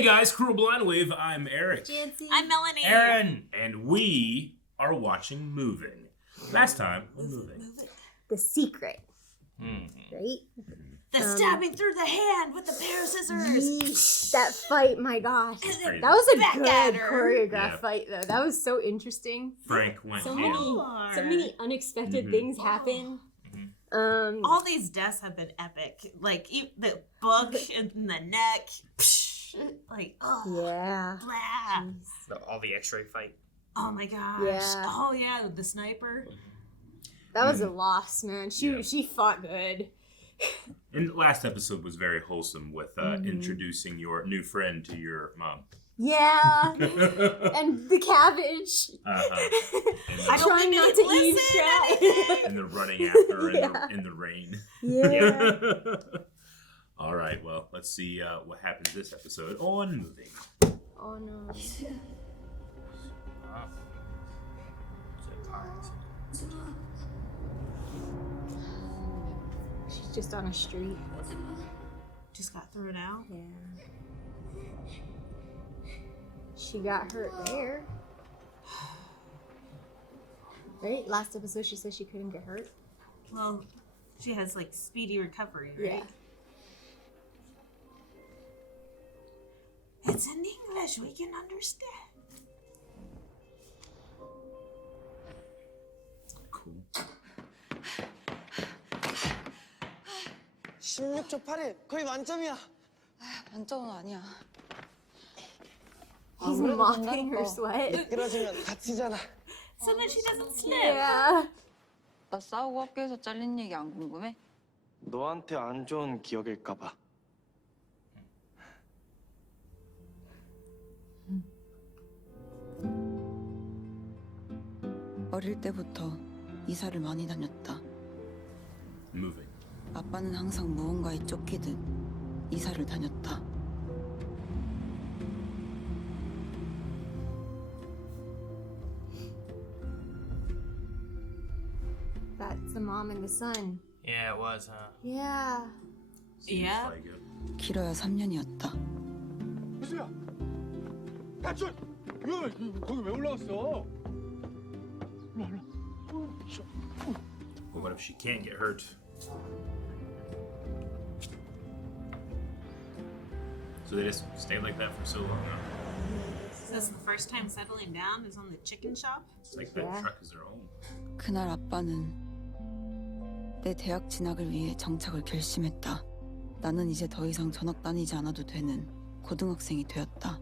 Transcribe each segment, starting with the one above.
Hey guys, Cruel Blind Wave. I'm Eric. Janci. I'm Melanie. Aaron. And we are watching Moving. Last time on Moving. The Secret. Mm-hmm. Right? The stabbing through the hand with the pair of scissors. Yeesh, that fight, my gosh. Crazy. That was a Back at good her. choreographed Yeah. fight, though. That was so interesting. Frank went So ham. many unexpected Mhm. things happen. All these deaths have been epic. Like the bug in the neck. Psh, like, oh, Yeah. blah. All the X-ray fight. Oh my gosh. Yeah. Oh yeah, the sniper. That was a loss, man. She fought good. And last episode was very wholesome with introducing your new friend to your mom. Yeah. And the cabbage. Uh-huh. I don't Trying think not they'd to listen. eavesdrop. And the running after her Yeah. in the rain. Yeah. All right, well, let's see what happens this episode on Moving. Oh no. Wow. It's a car accident. She's just on a street. Just got thrown out. Yeah. She got hurt there. Right? Last episode she said she couldn't get hurt. Well, she has like speedy recovery, right? Yeah. It's in English. We can understand. Cool. 16초 8일 거의 만점이야. 만점은 아니야. He's mopping her sweat. 미끄러지면 다치잖아. So that she doesn't slip. Yeah. 나 싸우고 학교에서 잘린 얘기 안 궁금해? 너한테 안 좋은 기억일까 봐. 어릴 때부터 이사를 많이 다녔다. Moving. 아빠는 항상 무언가에 쫓기듯 이사를 다녔다. That's the mom and the son. Yeah, it was, huh? Yeah. Seems Yeah. like it. 길어야 3년이었다. 희수야! 야, 저! 이거 거기 왜 올라갔어? But what if she can't get hurt? So they just stay like that for so long, huh? This is the first time settling down is on the chicken shop. It's like that Yeah. truck is their home. 그날 아빠는 내 대학 진학을 위해 정착을 결심했다. 나는 이제 더 이상 전학 다니지 않아도 되는 고등학생이 되었다.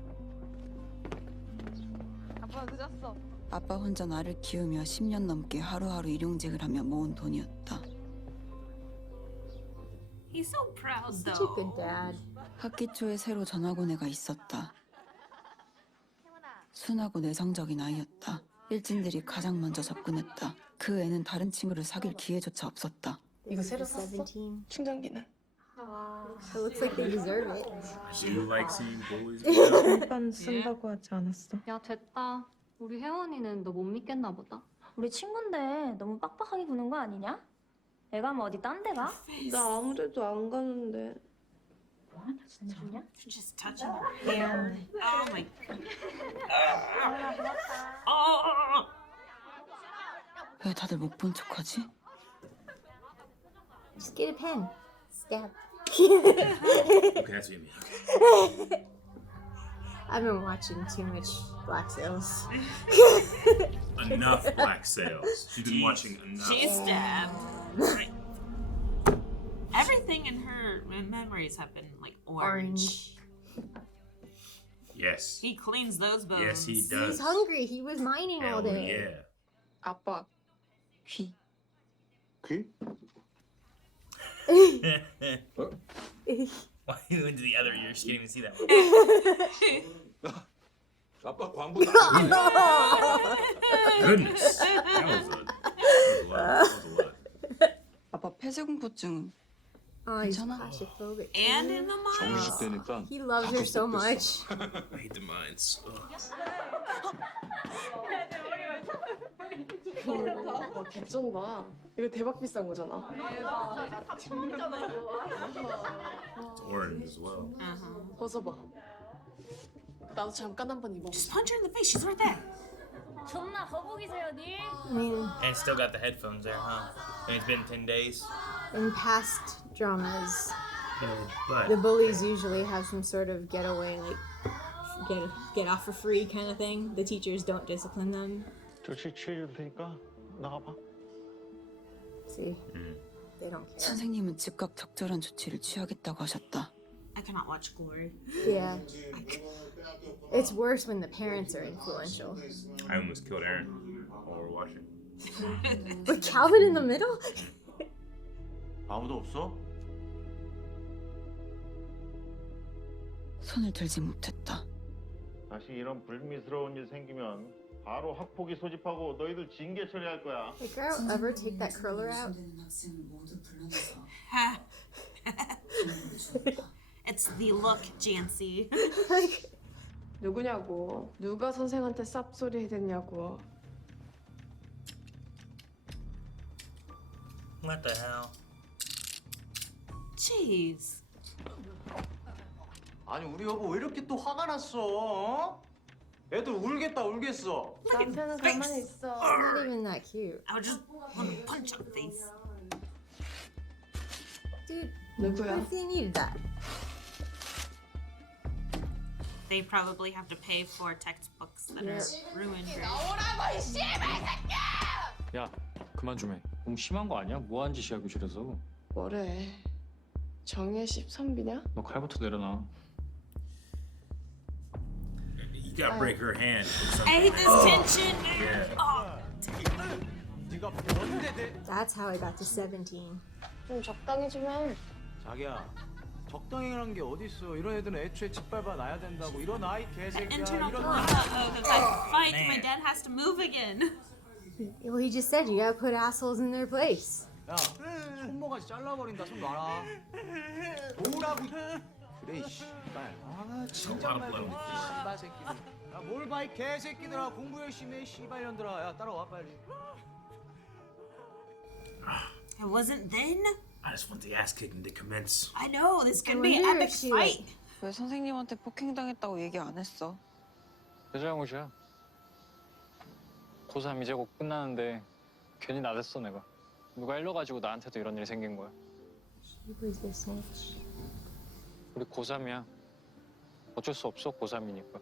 아빠 늦었어. 아빠 혼자 나를 키우며 10년 넘게 하루하루 일용직을 하며 모은 돈이었다. He's so proud Such a good though. dad. 학기 초에 새로 전학 온 애가 있었다. 순하고 내성적인 아이였다. 일진들이 가장 먼저 접근했다. 그 애는 다른 친구를 사귈 기회조차 없었다. 이거 새로 17. 충전기는? It looks like they deserve it. I do like seeing bullies. go down. 반 쓴다고 하지 않았어? 야 됐다. 우리 혜원이는 너 못 믿겠나 보다. 우리 친구인데 너무 빡빡하게 구는 거 아니냐? 애가 뭐 어디 딴 데 가? 나 아무데도 안 가는데. 괜찮냐? You're just touching her hair. Oh my. Oh. 왜 다들 못 본 척하지? Just get a pen. Stab. Okay, that's what you mean. I've been watching too much Black Sails. Enough Black Sails. She's been watching enough. She's stabbed. Right. Everything in her memories have been like orange. Yes. He cleans those bones. Yes, he does. He's hungry. He was mining all Hell day. yeah. 아빠, 귀. 귀? Why you into the other ear? She can't even see that one. 아빠 광고 나왔네. Goodness. That was a lot. That was a lot. 아빠 폐쇄공포증은 Oh, he's 괜찮아? claustrophobic. And in the mines. 정식 되니까 He loves her so much. I hate the mines. Ugh. 와, 개쩐다. 이거 대박 비싼 거잖아. It's orange as well. Uh-huh. 벗어봐. 나도 잠깐 한번 입어. Just punch her in the face. She's right there. 존나 거북이세요, 니? I mean, And still got the headphones there, huh? And it's been 10 days. in past dramas, But the bullies usually have some sort of getaway, like get off for free kind of thing. The teachers don't discipline them. 조치 취해줄 테니까 나가봐. See, they don't care. 선생님은 즉각 적절한 조치를 취하겠다고 하셨다. I cannot watch Glory. Yeah, it's worse when the parents are influential. I almost killed Aaron while we're watching. With Calvin in the middle. 아무도 없어? 손을 들지 못했다. 다시 이런 불미스러운 일 생기면 바로 학폭위 소집하고 너희들 징계 처리할 거야. Did girl ever take that curler out? It's the look, Janci. Like, 누구냐고. 누가 선생한테 쌉소리 해댔냐고. What the hell? Jeez. 아니 우리 여보 왜 이렇게 또 화가 났어? 어? 애들 울겠다 울겠어. 남편은 가만히 있어. not even that cute. I would just want to punch her face. Dude, 누구야? why they needed that? They probably have to pay for textbooks that are ruined. 야, 그만 좀 해. 너무 심한 거 아니야? 뭐한 짓이야 교실에서. 뭐래? 정의 13비냐? 너 칼부터 내려놔. You gotta break her hand. Or I hate something. this tension. Yeah. Oh. 네가 뭔데 내? That's how I got to 17. 좀 적당히 좀 해. 자기야, 적당히라는 게 어디 있어? 이런 애들은 애초에 짓밟아 놔야 된다고. 일어나 이 개새끼야. Internal 일어나. if I fight, my dad has to move again. Well, he just said you gotta put assholes in their place. 야, 손모가지 잘라버린다. 손 놔라. 오라고. 그래 이씨. 아 진짜 lot of 말고. blood. 씨발 새끼들. 야뭘 봐 이 개새끼들아. 공부 열심히 해 씨발년들아. 야 따라와 빨리. It wasn't then. I just want the ass kicking to commence. I know this could be an wonder epic if she, fight. 왜 선생님한테 폭행당했다고 얘기 안 했어? 내 잘못이야. 고3 이제 곧 끝나는데 괜히 나댔어 내가. 누가 일러가지고 나한테도 이런 일이 생긴 거야. She was the snitch. 우리 고3이야. 어쩔 수 없어 고3이니까.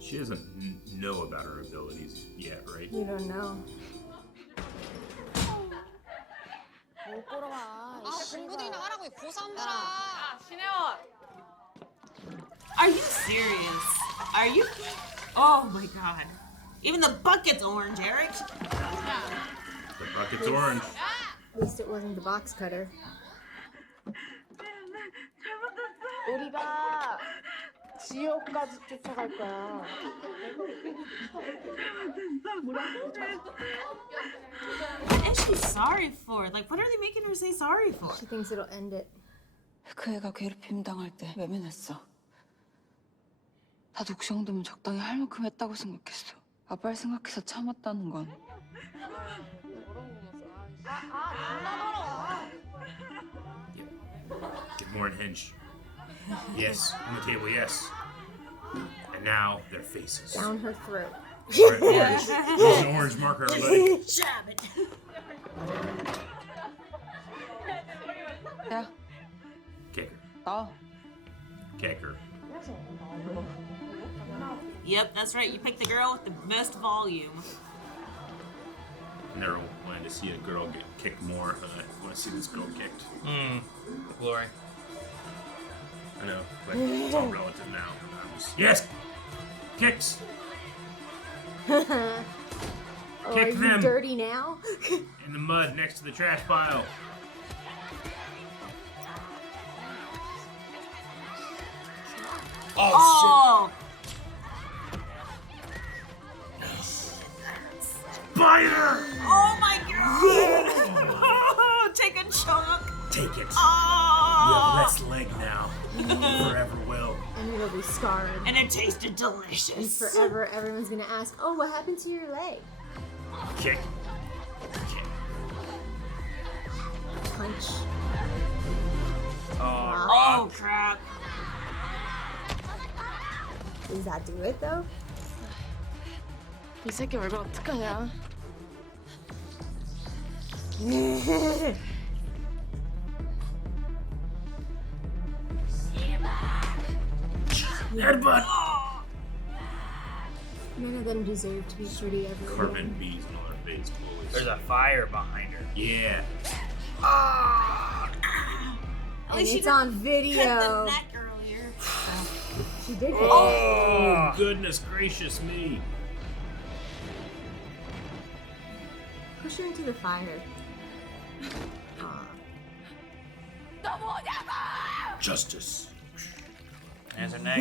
She doesn't know about her abilities yet, right? You don't know. 뭘 꼬라봐. 공부들이나 하라고 이 고3들아. Are you serious? Are you? Oh my god. Even the bucket's orange, Eric. The bucket's orange. At least it wasn't the box cutter. 우리가 지옥까지 쫓아갈 거야. What is she sorry for? Like, what are they making her say sorry for? She thinks it'll end it. 그 애가 괴롭힘 당할 때 외면했어. 나도 그 정도면 적당히 할 만큼 했다고 생각했어. 아빠를 생각해서 참았다는 건 Get more unhinged. Yes, on the table, yes. And now their faces. Down her throat. Orange. Use an orange marker, everybody. Jab it. 야, Kick her. 나와. Kick her. Yep, that's right. You picked the girl with the best volume. Never wanted to see a girl get kicked more. I want to see this girl kicked. Glory. I know, but it's all relative now. Yes! Kicks! Oh, Kick are you them. dirty now? In the mud next to the trash pile. Oh! Spider! Oh my god! Take a chunk. Take it. Oh! You have less leg now. Forever will. And it'll be scarred. And it tasted And delicious. forever, everyone's gonna ask, oh, what happened to your leg? Kick. Kick. bitch. Oh crap. Does that do it though? 이 새끼 얼굴 어떡하냐? Headbutt! None of them deserve to be pretty ever. Carbon bees and all their face. There's a fire behind her. Yeah. And it's on video. Cut the neck earlier. She did it. Oh, goodness gracious me. Push her into the fire. Justice. There's her neck.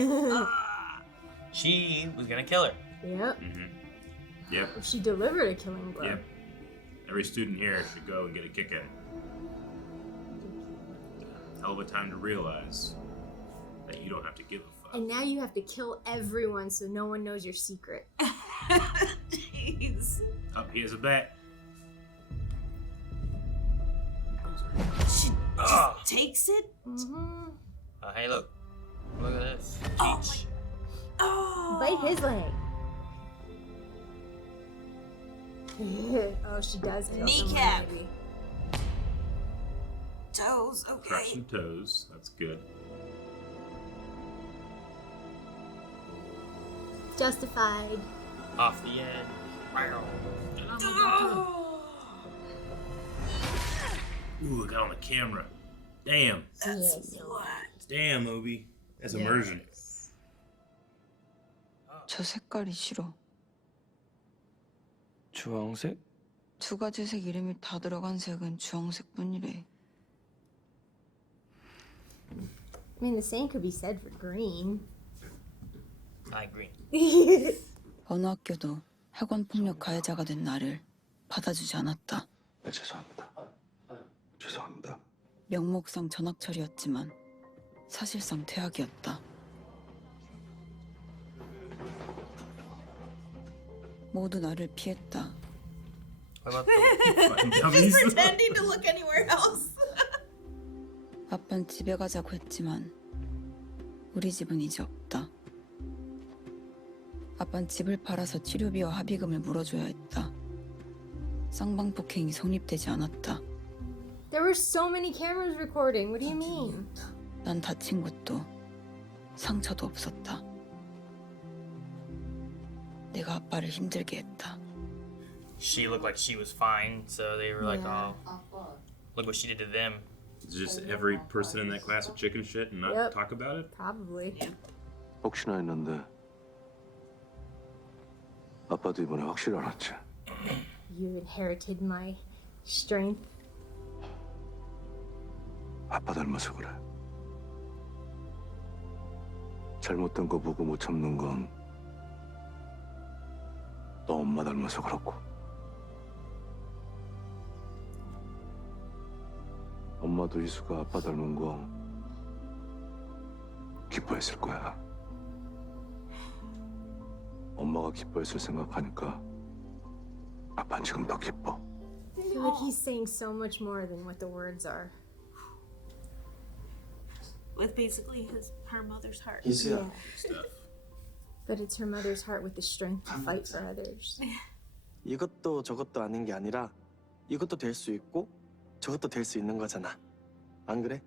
She was gonna kill her. Yep. Yep. She delivered a killing blow. Yep. Every student here should go and get a kick in. Hell of a time to realize that you don't have to give a fuck. And now you have to kill everyone so no one knows your secret. Jeez. Up here's a bet. She just takes it? Hey, look. Look at this. Oh, Cheech. Bite his leg. Oh, she does kill Kneecap. someone, maybe. Toes, okay. Crush some toes. That's good. Justified. Off the end. Ooh, I got on the camera. Damn. That's what? Damn, Obi. That's immersion. 저 색깔이 싫어. 주황색? 두 가지 색 이름이 다 들어간 색은 주황색뿐이래. I mean, the same could be said for green. I agree. 어느 학교도 학원 폭력 가해자가 된 나를 받아주지 않았다. 네, 죄송합니다. 죄송합니다. 명목상 전학 처리였지만 사실상 퇴학이었다. 모두 나를 피했다. What about Just pretending to look anywhere else. 아빠는 집에 가자고 했지만 우리 집은 이제 없다. 아빠는 집을 팔아서 치료비와 합의금을 물어줘야 했다. 쌍방폭행이 성립되지 않았다. There were so many cameras recording. What do you mean? 난 다친 것도 상처도 없었다. 내가 아빠를 힘들게 했다. She looked like she was fine, so they were like, oh, look what she did to them. Just every person in that class with chicken shit and not talk about it? Probably. 혹시나 했는데 아빠도 이번에 확실히 알았지. You inherited my strength. 아빠 닮아서 그래. 잘못된 거 보고 못 참는 건 너 엄마 닮아서 그렇고. 엄마도 희수가 아빠 닮은 거 기뻐했을 거야. 엄마가 기뻐했을 생각하니까 아빠는 지금 더 기뻐. I feel like he's saying so much more than what the words are. With basically her mother's heart. Yeah. But it's her mother's heart with the strength to fight for others. 이것도 저것도 아닌 게 아니라 이것도 될 수 있고 저것도 될 수 있는 거잖아. 안 그래?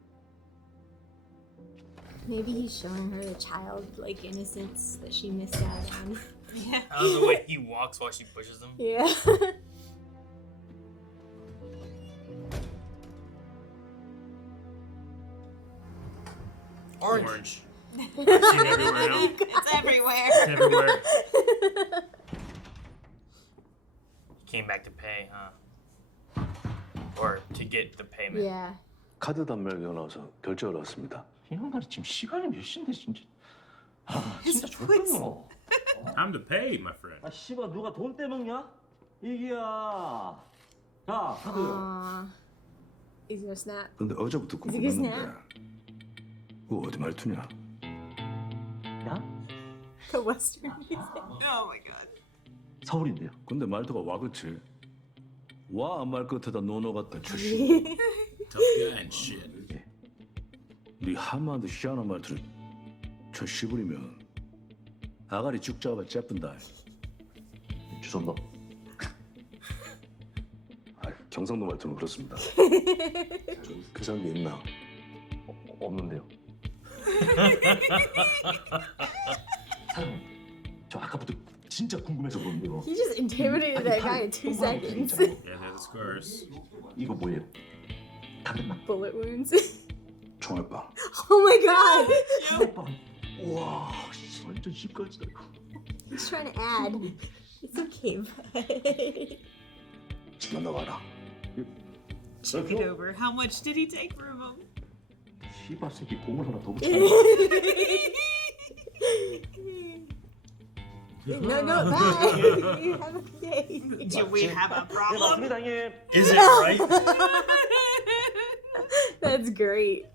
Maybe he's showing her the childlike innocence that she missed out on. Yeah. I love the way he walks while she pushes him. Yeah. Orange. I've seen it everywhere now. It's everywhere. It's everywhere. He came back to pay, huh? Or to get the payment. Yeah. 카드 단말기가 나와서 결제가 나왔습니다. 이 양반이 지금 시간이 몇 시인데 진짜. 아 진짜 좋겠노. Time to pay, my friend. 아 씨발 누가 돈 떼먹냐? 이기야. 자 카드. He's gonna snap. 근데 어제부터 Is it gonna 궁금했는데 그거 어디 말투냐? 야? The Western music. Oh my god. 서울인데요. 근데 말투가 와 그치? 와 말 끝에다 노노 갖다 주시. Tough guy and shit. 네 한마디 희한한 말투를 저 씨부리면 아가리 쭉 잡아 째뿐다. 죄송합니다. 경상도 말투는 그렇습니다. 그 장비 있나? 없는데요. 사장님, 저 아까부터 진짜 궁금해서 그런데요. He just intimidated that guy in 2 seconds. Yeah, they're the scars. 이거 뭐예요? 담배맛. Bullet wounds. 총알빵. Oh my god! 총알빵. 와, 완전 씨까지다 이거. He's trying to add. It's okay, bud. 지금 나가라. Check it over. How much did he take from him? 씨발 새끼 공을 하나 더 붙여. No, no, bye. You have a day. Do we have a problem? Is it right? That's great.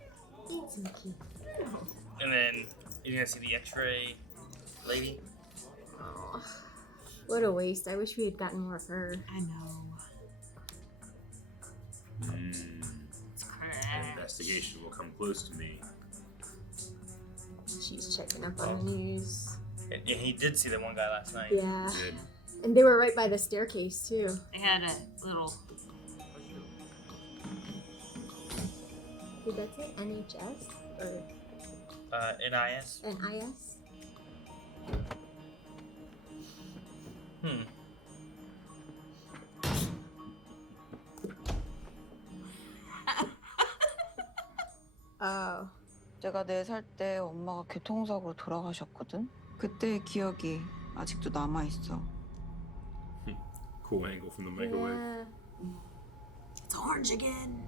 And then you're gonna see the X-ray lady. Oh, what a waste. I wish we had gotten more of her. I know. It's correct. Investigation will come close to me. She's checking up on the news. And he did see the one guy last night. Yeah. Good. And they were right by the staircase, too. They had a little. Did that say NHS? Or NIS. NIS? Oh. 제가 4살 때 엄마가 교통사고로 돌아가셨거든. 그때의 기억이 아직도 남아 있어. Cool angle from the microwave. Yeah. It's orange again.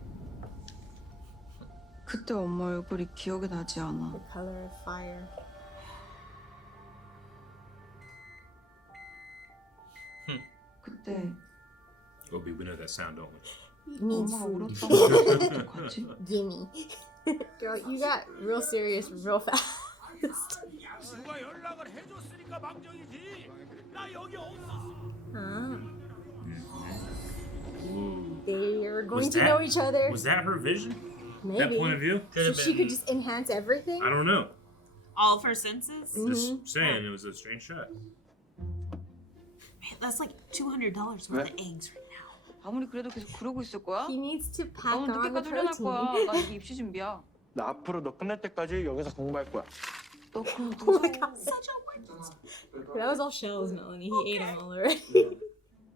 그때 엄마 얼굴이 기억이 나지 않아. The color of fire. 그때 Obi, we know that sound, don't we? Needs 엄마가 food. 울었던 거 어떡하지? Gimme. Girl, you got real serious real fast. 누가 연락을 해줬으니까 망정이지. 나 여기 없었어. They're going Was to that- know each other. Was that her vision? Maybe. That point of view? So she could just enhance everything? I don't know. All of her senses? Just saying, it was a strange shot. Man, that's like $200 worth of eggs right now. 아무리 그래도 계속 그러고 있을 거야? He needs to pack 너는 on the 늦게까지 훈련할 거야. protein. 나 이게 입시 준비야. 나 앞으로 너 끝날 때까지 여기서 공부할 거야. 너 그럼 Oh my god, such a word. That was all shells, Melanie. He ate them all already.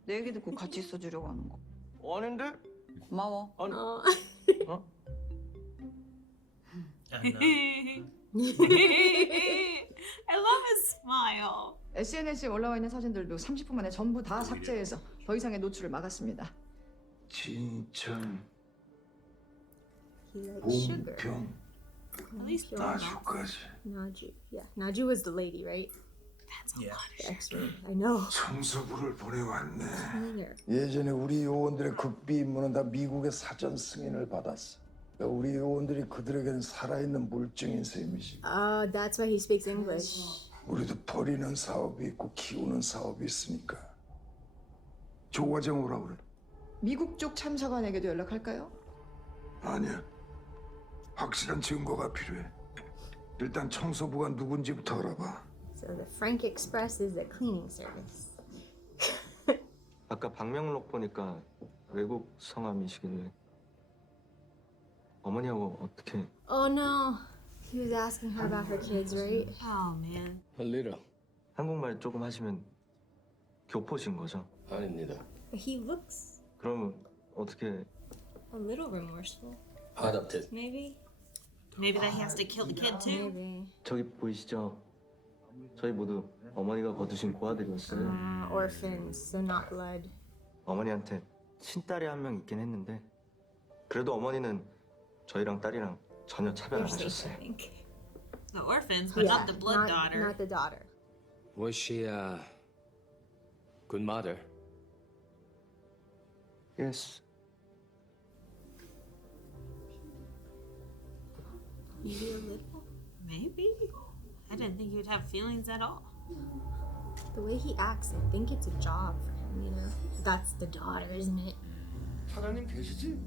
내 얘기 듣고 같이 있어주려고 하는 거. 아닌데? 고마워. 아니. Oh. I love his smile. SNS에 올라와 있는 사진들도 30분 만에 전부 다 삭제해서 더 이상의 노출을 막았습니다. 진천 He likes sugar. 봉평 At least 나주까지 Naju. Yeah. Naju was the lady, right? That's a Yeah. lot of The sugar. expert. I know. 청소부를 보내왔네. Cleaner. 예전에 우리 요원들의 극비 임무는 다 미국의 사전 승인을 받았어. 그러니까 우리 요원들이 그들에게는 살아있는 물증인 셈이지. Oh, that's why he speaks English. 우리도 버리는 사업이 있고 키우는 사업이 있으니까. 조 과장 오라 그래. 미국 쪽 참사관에게도 연락할까요? 아니야. 확실한 증거가 필요해. 일단 청소부가 누군지부터 알아봐. So the Frank Express is a cleaning service. 아까 방명록 보니까 외국 성함이시길래 어머니하고 어떻게? Oh no. He was asking her about her kids, right? Oh man. 할리라 한국말 조금 하시면 교포신 거죠? 아닙니다. But he looks 그러면 어떻게? a little remorseful. 아답텟. Maybe? Maybe that he has to kill the kid too. Maybe. 저기 보이시죠? 저희 모두 어머니가 거두신 고아들이었어요. Orphans, so not blood. 어머니한테 친딸이 한 명 있긴 했는데 그래도 어머니는 저희랑 딸이랑 전혀 차별 안 You're so 하셨어요. frank. The orphans, but Yeah, not the blood daughter. Not the daughter. Was she a good mother? Yes. Maybe a little. Maybe. I didn't think he would have feelings at all. The way he acts, I think it's a job for him, you know? That's the daughter, isn't it? 사장님 계시지?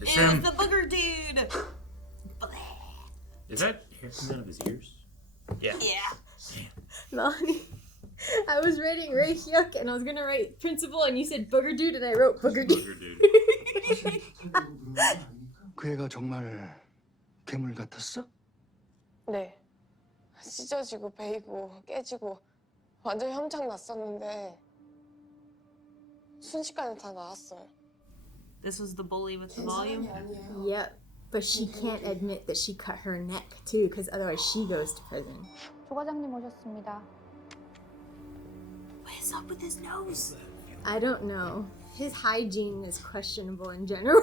It's It was him. the booger dude. Is that hair coming out of his ears? Yeah. Yeah. Melanie, I was writing Ray Hyuk and I was gonna write principal and you said booger dude and I wrote booger dude. Booger dude. 그 애가 정말 괴물 같았어? 네. 찢어지고 베이고 깨지고 완전 혐창 났었는데 순식간에 다 나았어요. This was the bully with the volume. Yep, but she can't admit that she cut her neck too, because otherwise she goes to prison. 조 과장님 오셨습니다. What is up with his nose? I don't know. His hygiene is questionable in general.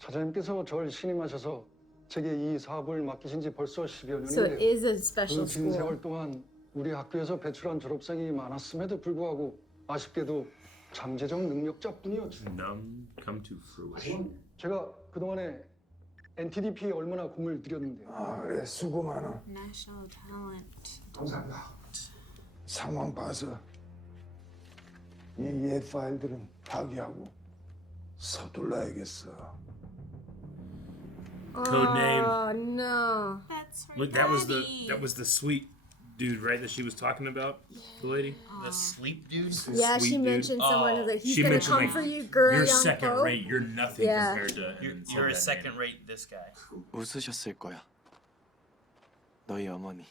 차장님께서 절 신임하셔서 제게 이 사업을 맡기신 지 벌써 10여 So it 년인데요. is a special 그 긴 school. 세월 동안 우리 학교에서 배출한 졸업생이 많았음에도 불구하고 아쉽게도 잠재적 능력자뿐이었죠. None come to fruition. 제가 그동안에 NTDP에 얼마나 공을 들였는데요. 아, 그래, 수고 많아. National talent. 감사합니다. 상황 봐서 이 옛 파일들은 파기하고 서둘러야겠어. Code name. Oh no. That's her Look, that was the sweet dude, right? That she was talking about, the lady. The sleep dude. Yeah, Sweet she dude. mentioned someone was like, he's She gonna mentioned, come like, for you, girl. You're young second Poe." rate. You're nothing Yeah. compared to. You're a second rate this guy. 웃으셨을 거야. 너희 어머니.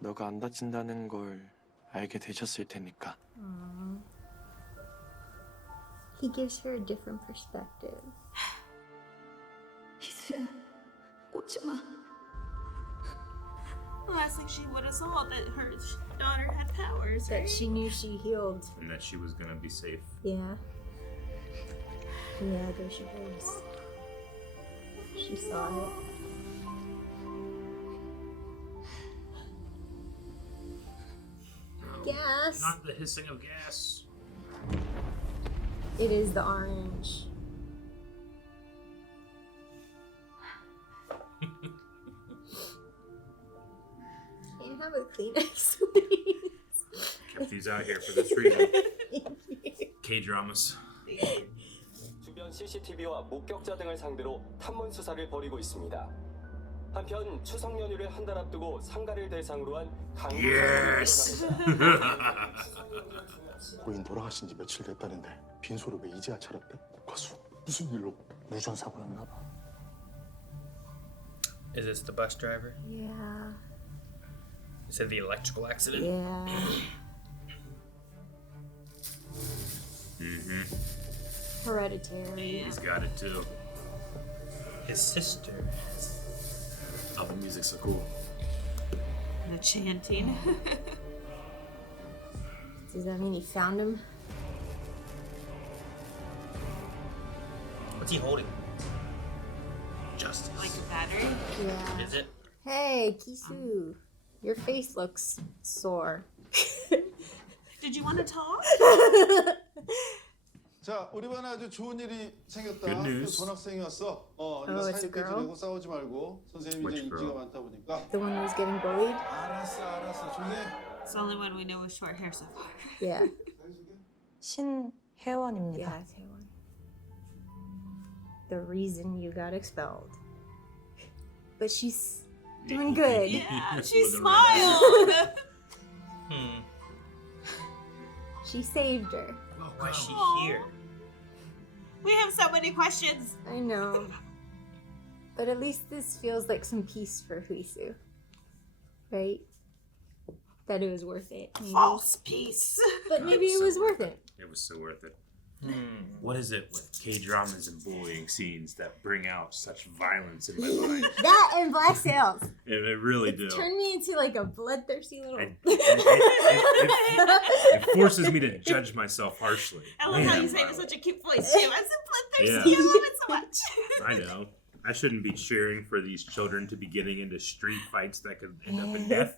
너가 안 다친다는 걸 알게 되셨을 테니까. Aw. He gives her a different perspective. 희수야, 오지 마. The last thing she would have saw that her daughter had powers, That right? she knew she healed. And that she was gonna be safe. Yeah. Yeah, there she goes. She saw it. Gas. Not the hissing of gas. It is the orange. Can you have a Kleenex, please? Kept these out here for this reason. K-dramas. 주변 CCTV와 목격자 등을 상대로 탐문 수사를 벌이고 있습니다. 한편 추석 연휴를 한 달 앞두고 상가를 대상으로 한 강도 Yes. 고인 돌아가신 지 며칠 됐다는데 빈소를 왜 이제야 차렸대? 과수 무슨 일로? 무전사고였나 봐. Is this the bus driver? Yeah. Is it the electrical accident? Yeah. Mm-hmm. Hereditary. He's got it too. His sister. Oh, the music's so cool. The chanting. Does that mean he found him? What's he holding? Justice. Like a battery? Yeah. Is it? Hey, Hui-soo. Your face looks sore. Did you want to talk? 자, 우리 반에 아주 좋은 일이 생겼다. Good news. 또 전학생이 왔어. 네가 Oh, it's a 사이좋게 girl? 지내고 싸우지 말고. 선생님이 이제 Which 인기가 girl? 많다 보니까. The one who was getting bullied? 알았어. 조용해. It's the only one we know with short hair so far. Yeah. 신혜원입니다. Yeah, it's Haewon. The reason you got expelled. But she's doing good. Yeah, she Looking smiled. She saved her. Oh, why is she here? We have so many questions. I know. But at least this feels like some peace for Hui-soo. Right? That it was worth it. Maybe. False peace. But maybe it was worth it. It was so worth it. What is it with K-dramas and bullying scenes that bring out such violence in my mind? That and Black Sails. It really do. Turned me into like a bloodthirsty little. It forces me to judge myself harshly. I love how Man, you say it with violent. such a cute voice, too. I'm so bloodthirsty. Yeah. I love it so much. I know. I shouldn't be cheering for these children to be getting into street fights that could end up in death.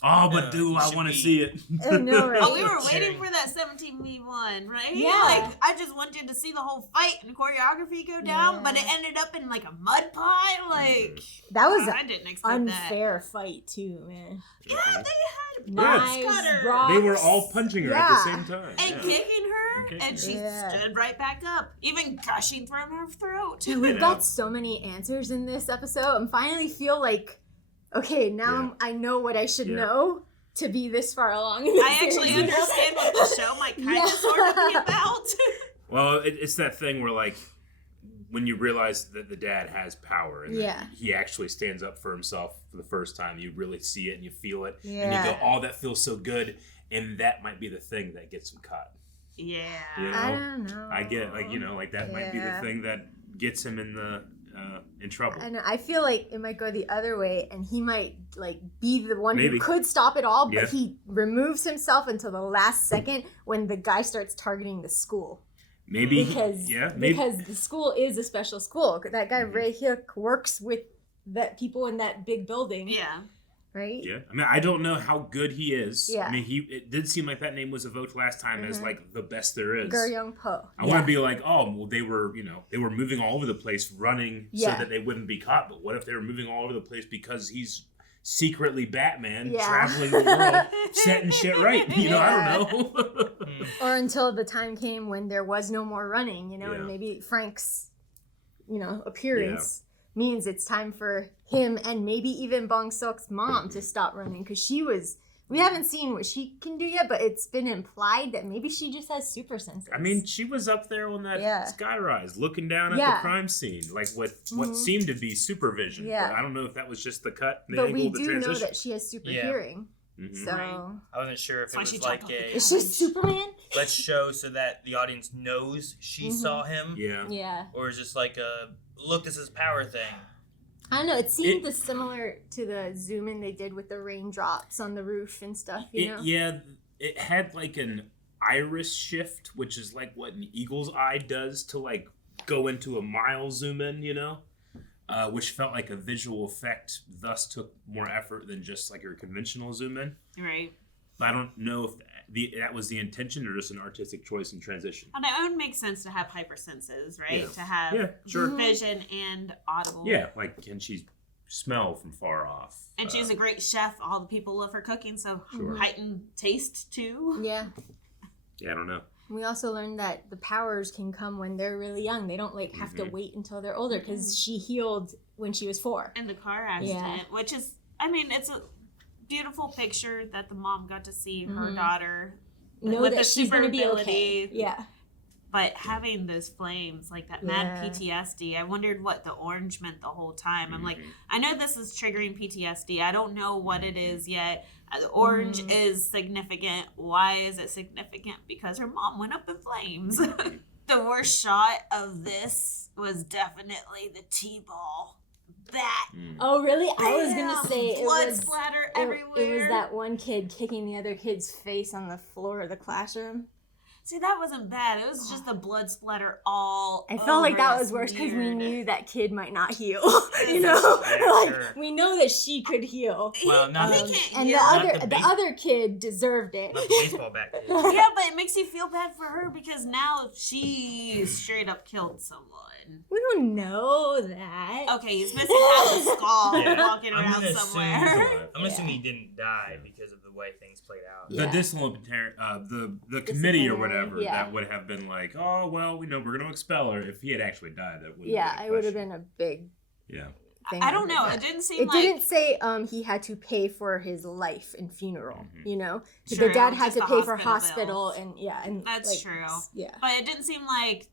Oh, but do I want to see it? I know, right? Oh, we were waiting for that 17v1, right? Yeah. Like, I just wanted to see the whole fight and choreography go down, but it ended up in like a mud pie. Like, That was I didn't expect unfair fight too, man. Yeah, they had Knives, cutter. rocks. They were all punching her at the same time. And yeah. kicking her. okay. And she stood right back up, even gushing from her throat. We've got so many answers in this episode. I finally feel like, okay, now I know what I should know to be this far along in this I actually series. understand what the show might kind of sort of be about. Well, it's that thing where, like, when you realize that the dad has power and that he actually stands up for himself for the first time, you really see it and you feel it. And you go, oh, that feels so good. And that might be the thing that gets him caught. Yeah. You know? I don't know. I get, like, you know, like that might be the thing that gets him in trouble. I know. I feel like it might go the other way, and he might like be the one Maybe. who could stop it all, but he removes himself until the last second when the guy starts targeting the school. Maybe because the school is a special school. That guy Ray Hyuk works with that people in that big building. Yeah. Right? Yeah. I mean, I don't know how good he is. Yeah. I mean, it did seem like that name was evoked last time as like the best there is. Gur Young Po. I want to be like, oh, well, they were moving all over the place running so that they wouldn't be caught. But what if they were moving all over the place because he's secretly Batman traveling the world, setting shit right? You know, I don't know. Or until the time came when there was no more running, you know, and maybe Frank's, appearance means it's time for him and maybe even Bong-Seok's mom to stop running, because we haven't seen what she can do yet, but it's been implied that maybe she just has super senses. I mean, she was up there on that skyrise looking down at the crime scene, like with what seemed to be supervision. Yeah. But I don't know if that was just the cut, the but angle, we the do transition. know that she has super hearing. Mm-hmm. So I wasn't sure if it was like a it's just Superman. Let's show so that the audience knows she saw him. Yeah. Or is just like a look, this is power thing. I don't know. It seemed similar to the zoom in they did with the raindrops on the roof and stuff. You know? Yeah, it had like an iris shift, which is like what an eagle's eye does to like go into a mile zoom in. You know, which felt like a visual effect. Thus, took more effort than just like your conventional zoom in. Right. But I don't know if that was the intention or just an artistic choice in transition. On it would make sense to have hypersenses, right? Yeah. To have vision and audible. Yeah, like can she smell from far off? And she's a great chef. All the people love her cooking, so heightened taste too. Yeah. Yeah, I don't know. We also learned that the powers can come when they're really young. They don't like have to wait until they're older, because she healed when she was 4. In the car accident, which is, I mean, it's a beautiful picture that the mom got to see her daughter know with that the she's super gonna be ability. okay. Yeah. But having those flames, like that mad PTSD, I wondered what the orange meant the whole time. I'm like, I know this is triggering PTSD. I don't know what it is yet. The orange is significant. Why is it significant? Because her mom went up in flames. The worst shot of this was definitely the T-ball. That. Oh, really? I was gonna say blood splatter everywhere. It was that one kid kicking the other kid's face on the floor of the classroom. See, that wasn't bad. It was just the blood splatter all I felt like that was worse because we knew that kid might not heal. You know, we know that she could heal. Well, not and the other kid deserved it. Not the baseball bat kid. Yeah, but it makes you feel bad for her because now she straight up killed someone. We don't know that. Okay, he's missing half the skull walking around somewhere. I'm assuming he didn't die because of the way things played out. The disciplinary, the committee or whatever that would have been like, oh well, we know we're going to expel her. If he had actually died, that would it would have been a big thing. I don't know. It didn't seem it like didn't say he had to pay for his life and funeral. You know, True, the dad had just to the pay for hospital hospital and that's like, true. Yeah, but it didn't seem like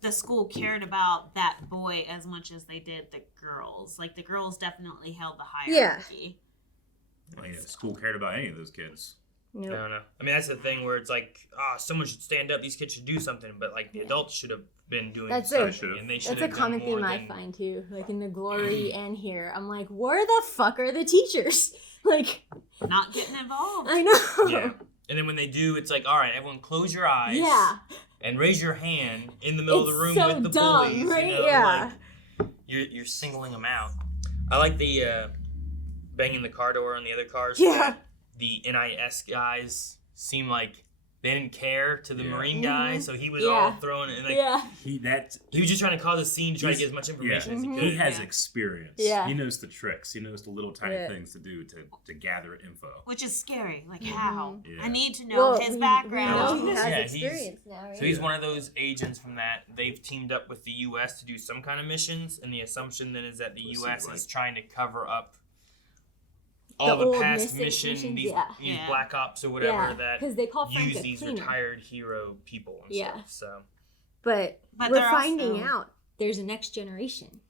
the school cared about that boy as much as they did the girls. Like the girls definitely held the hierarchy. Well, yeah, the school cared about any of those kids. Nope. I don't know. I mean, that's the thing where it's like, someone should stand up. These kids should do something, but like the adults should have been doing something. And they should That's a common theme I find too. Like in the Glory and here, I'm like, where the fuck are the teachers? Like, not getting involved. I know. Yeah. And then when they do, it's like, all right, everyone close your eyes. Yeah. And raise your hand in the middle of the room so with the dumb, bullies. right? You know, Yeah. Like, you're singling them out. I like the banging the car door on the other cars. Yeah. The NIS guys seem like they didn't care to the Marine guy, so he was all thrown in. Like, he was just trying to cause a scene to try to get as much information as he could. He has experience. Yeah. He knows the tricks. He knows the little tiny things to do to gather info. Which is scary. Like, how? Yeah. I need to know his background. We know he has experience now, right? So he's one of those agents from that. They've teamed up with the U.S. to do some kind of missions, and the assumption then is that the U.S. is trying to cover up all the past missions, these Black Ops or whatever that they call Frank use a these cleaner. Retired hero people and stuff. So, but we're they're finding also- out there's a next generation.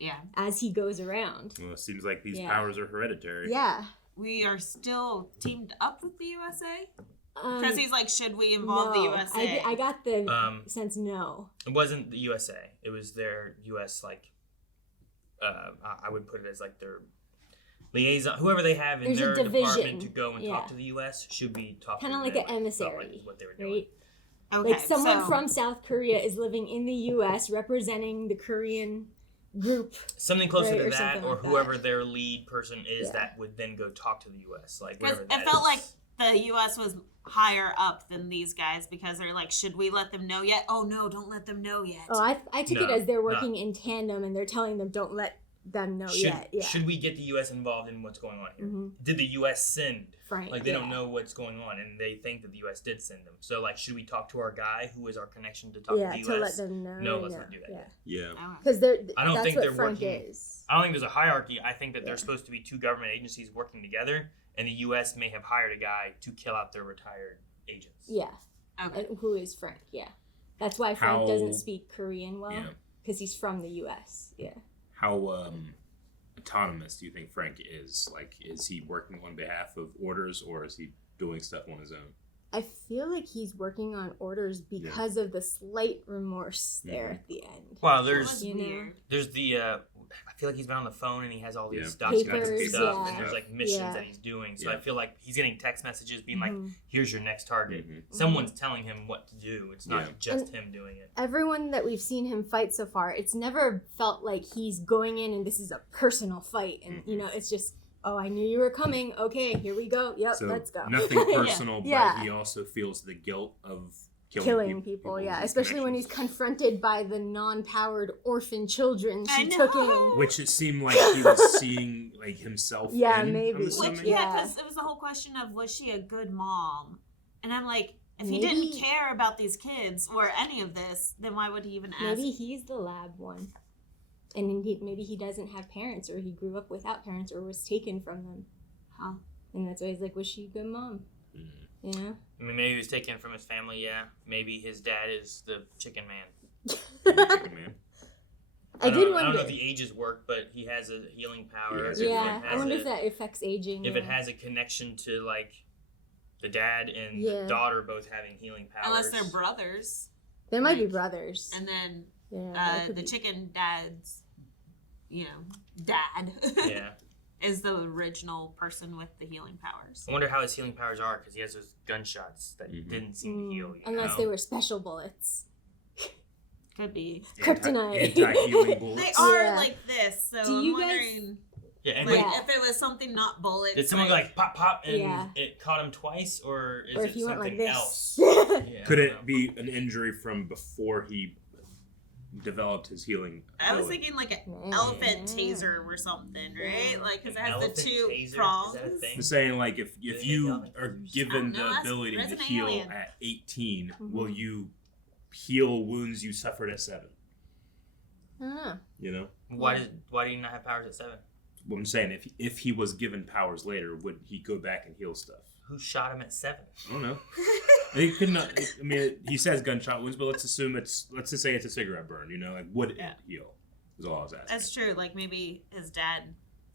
Yeah. As he goes around. Well, it seems like these powers are hereditary. Yeah. We are still teamed up with the USA? Because he's like, should we involve the USA? I got the sense no. it wasn't the USA. It was their U.S. like, I would put it as like their liaison, whoever they have in There's a their department division. to go and Yeah. talk to the U.S. should be talking. Kind of to like them, an felt like emissary, is what they were doing. right? Okay, Like someone so- from South Korea is living in the U.S. representing the Korean group. Something closer right, to or that, something or like that. whoever their lead person is that would then go talk to the U.S. Like Because whatever it that felt is. like the U.S. was higher up than these guys because they're like, should we let them know yet? Oh, no, don't let them know yet. Oh, I took it No, as they're no. working in tandem and they're telling them don't let them know yet. Yeah. Should we get the U.S. involved in what's going on here? Mhm. Did the U.S. send? Frank, Like they don't yeah. know what's going on, and they think that the U.S. did send them. So like, should we talk to our guy who is our connection to talk Yeah, to the to U.S.? let them know, No, let's yeah, not do that. Yeah. Because I don't that's think what they're Frank working. is. I don't think there's a hierarchy. I think that they're supposed to be two government agencies working together, and the U.S. may have hired a guy to kill out their retired agents. Yeah. Okay. Who is Frank? Yeah. That's why Frank How- doesn't speak Korean well, Yeah. because he's from the U.S. Yeah. How autonomous do you think Frank is? Like, is he working on behalf of orders, or is he doing stuff on his own? I feel like he's working on orders because of the slight remorse there at the end. Well, there's You know? there's the I feel like he's been on the phone and he has all these Yeah. documents and Papers, stuff, yeah. and there's like missions Yeah. that he's doing. So Yeah. I feel like he's getting text messages being Mhm. like, "Here's your next target." Mhm. Someone's telling him what to do. It's not Yeah. just him doing it. Everyone that we've seen him fight so far, it's never felt like he's going in and this is a personal fight. And, you know, it's just, oh, I knew you were coming. Okay, here we go. Yep, So let's go. nothing personal, Yeah. but he also feels the guilt of Killing people, yeah. Especially when he's confronted by the non-powered orphan children she took in. Which it seemed like he was seeing like himself. Yeah, in, maybe. I'm assuming. Yeah, because it was the whole question of, was she a good mom? And I'm like, if he Maybe- didn't care about these kids or any of this, then why would he even ask? Maybe he's the lab one. And then maybe he doesn't have parents, or he grew up without parents, or was taken from them. Huh. And that's why he's like, was she a good mom? You know? I mean, maybe he was taken from his family. Yeah, maybe his dad is the chicken man. Chicken man. I did I don't wonder. know if the ages work, but he has a healing power. Yeah, I wonder if that affects aging. If yeah. it has a connection to like the dad and Yeah. the daughter both having healing powers. Unless they're brothers. There might be brothers. And then that could the be. chicken dad's, dad Yeah. is the original person with the healing powers. I wonder how his healing powers are because he has those gunshots that didn't seem to heal. You Unless know? they were special bullets. Could be. Kryptonite. Anti-healing bullets. They are Yeah. like this, so Do I'm you guys- wondering Yeah, and like, like, if it was something not bullets. did someone go like pop pop and Yeah. it caught him twice, or is Or it if you went something like this. else? Yeah, Could I it don't know. be an injury from before he developed his healing? I was ability? thinking like an elephant taser or something, right? Like, because it has the Elephant two taser? Is prongs. that a thing? I'm saying, like, if you are given know, the that's ability to Resident heal Alien. at 18, Mm-hmm. will you heal wounds you suffered at 7? I don't know. You know? Why do you not have powers at 7? What I'm saying, if he was given powers later, would he go back and heal stuff? Who shot him at 7? I don't know. He could not. I mean, he says gunshot wounds, but let's just say it's a cigarette burn. You know, like would it heal? Is all I was asking. That's true. Like maybe his dad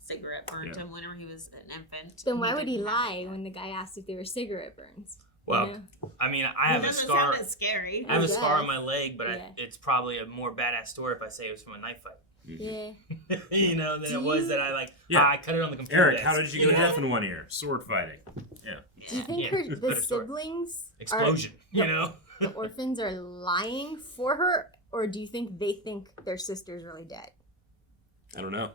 cigarette burned Yeah. him whenever he was an infant. Then why would he lie when the guy asked if they were cigarette burns? Well, You know? I mean, I have a doesn't scar. sound as scary. I have a I scar on guess. my leg, but Yeah. it's probably a more badass story if I say it was from a knife fight. Yeah. You know, than it was that I Yeah. I cut it on the computer. Eric, how desk, did you go know? deaf in one ear? Sword fighting. Yeah. Do you think Yeah, her, it's a the better story. siblings, Explosion, you know? the orphans are lying for her, or do you think they think their sister's really dead? I don't know,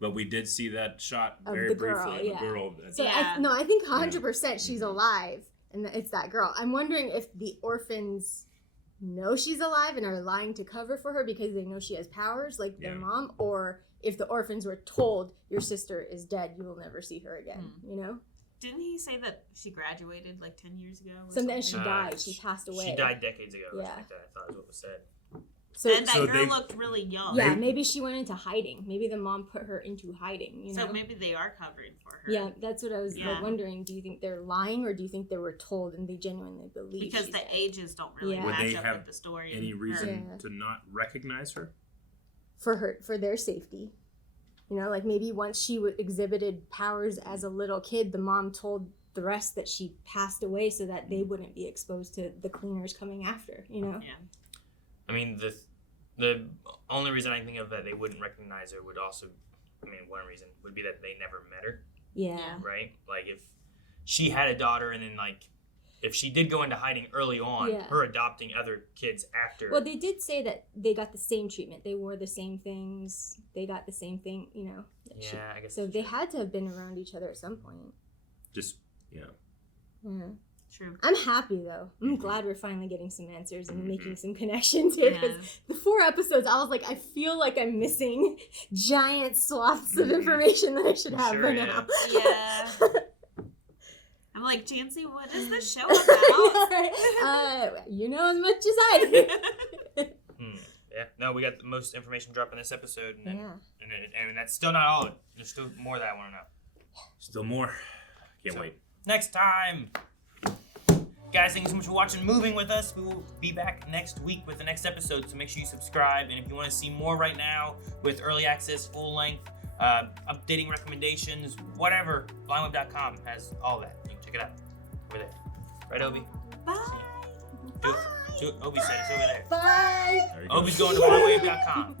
but we did see that shot Of very the briefly girl, of yeah. the girl. So Yeah. I think 100% she's alive. and it's that girl. I'm wondering if the orphans know she's alive and are lying to cover for her because they know she has powers like their mom, or if the orphans were told your sister is dead, you will never see her again. You know? Didn't he say that she graduated like 10 years ago? Sometimes she died. She passed away. She died decades ago. Or something like that. I thought was what was said. And that girl looked really young. Yeah, maybe she went into hiding. Maybe the mom put her into hiding. You know? So maybe they are covering for her. Yeah, that's what I was like, wondering. Do you think they're lying, or do you think they were told and they genuinely believe? Because the ages don't really Would they match up have with the story. any reason to not recognize her? For their safety. You know, like maybe once she exhibited powers as a little kid, the mom told the rest that she passed away so that they wouldn't be exposed to the cleaners coming after, you know? Yeah. I mean, the only reason I think of that they wouldn't recognize her would also, one reason would be that they never met her. Yeah. Right? Like, if she had a daughter and then, like, if she did go into hiding early on, her adopting other kids after. Well, they did say that they got the same treatment. They wore the same things. They got the same thing, you know. Yeah, I guess. So they had to have been around each other at some point. Just, True. I'm happy though. I'm glad we're finally getting some answers and making some connections here. Because the 4 episodes, I was like, I feel like I'm missing giant swaths of information that I should have by now. Yeah. I'm like, Janci, what is this show about? You know as much as I do. Yeah. No, we got the most information drop in this episode, and and that's still not all of it. There's still more that I want to know. Still more. Can't wait. Next time. Guys, thank you so much for watching Moving with us. We will be back next week with the next episode, so make sure you subscribe. And if you want to see more right now with early access, full length, updating recommendations, whatever, blindweb.com has all that. You can check it out over there. Right, Obi? Bye. Obi said it's over there. Bye. Obi's going to blindweb.com.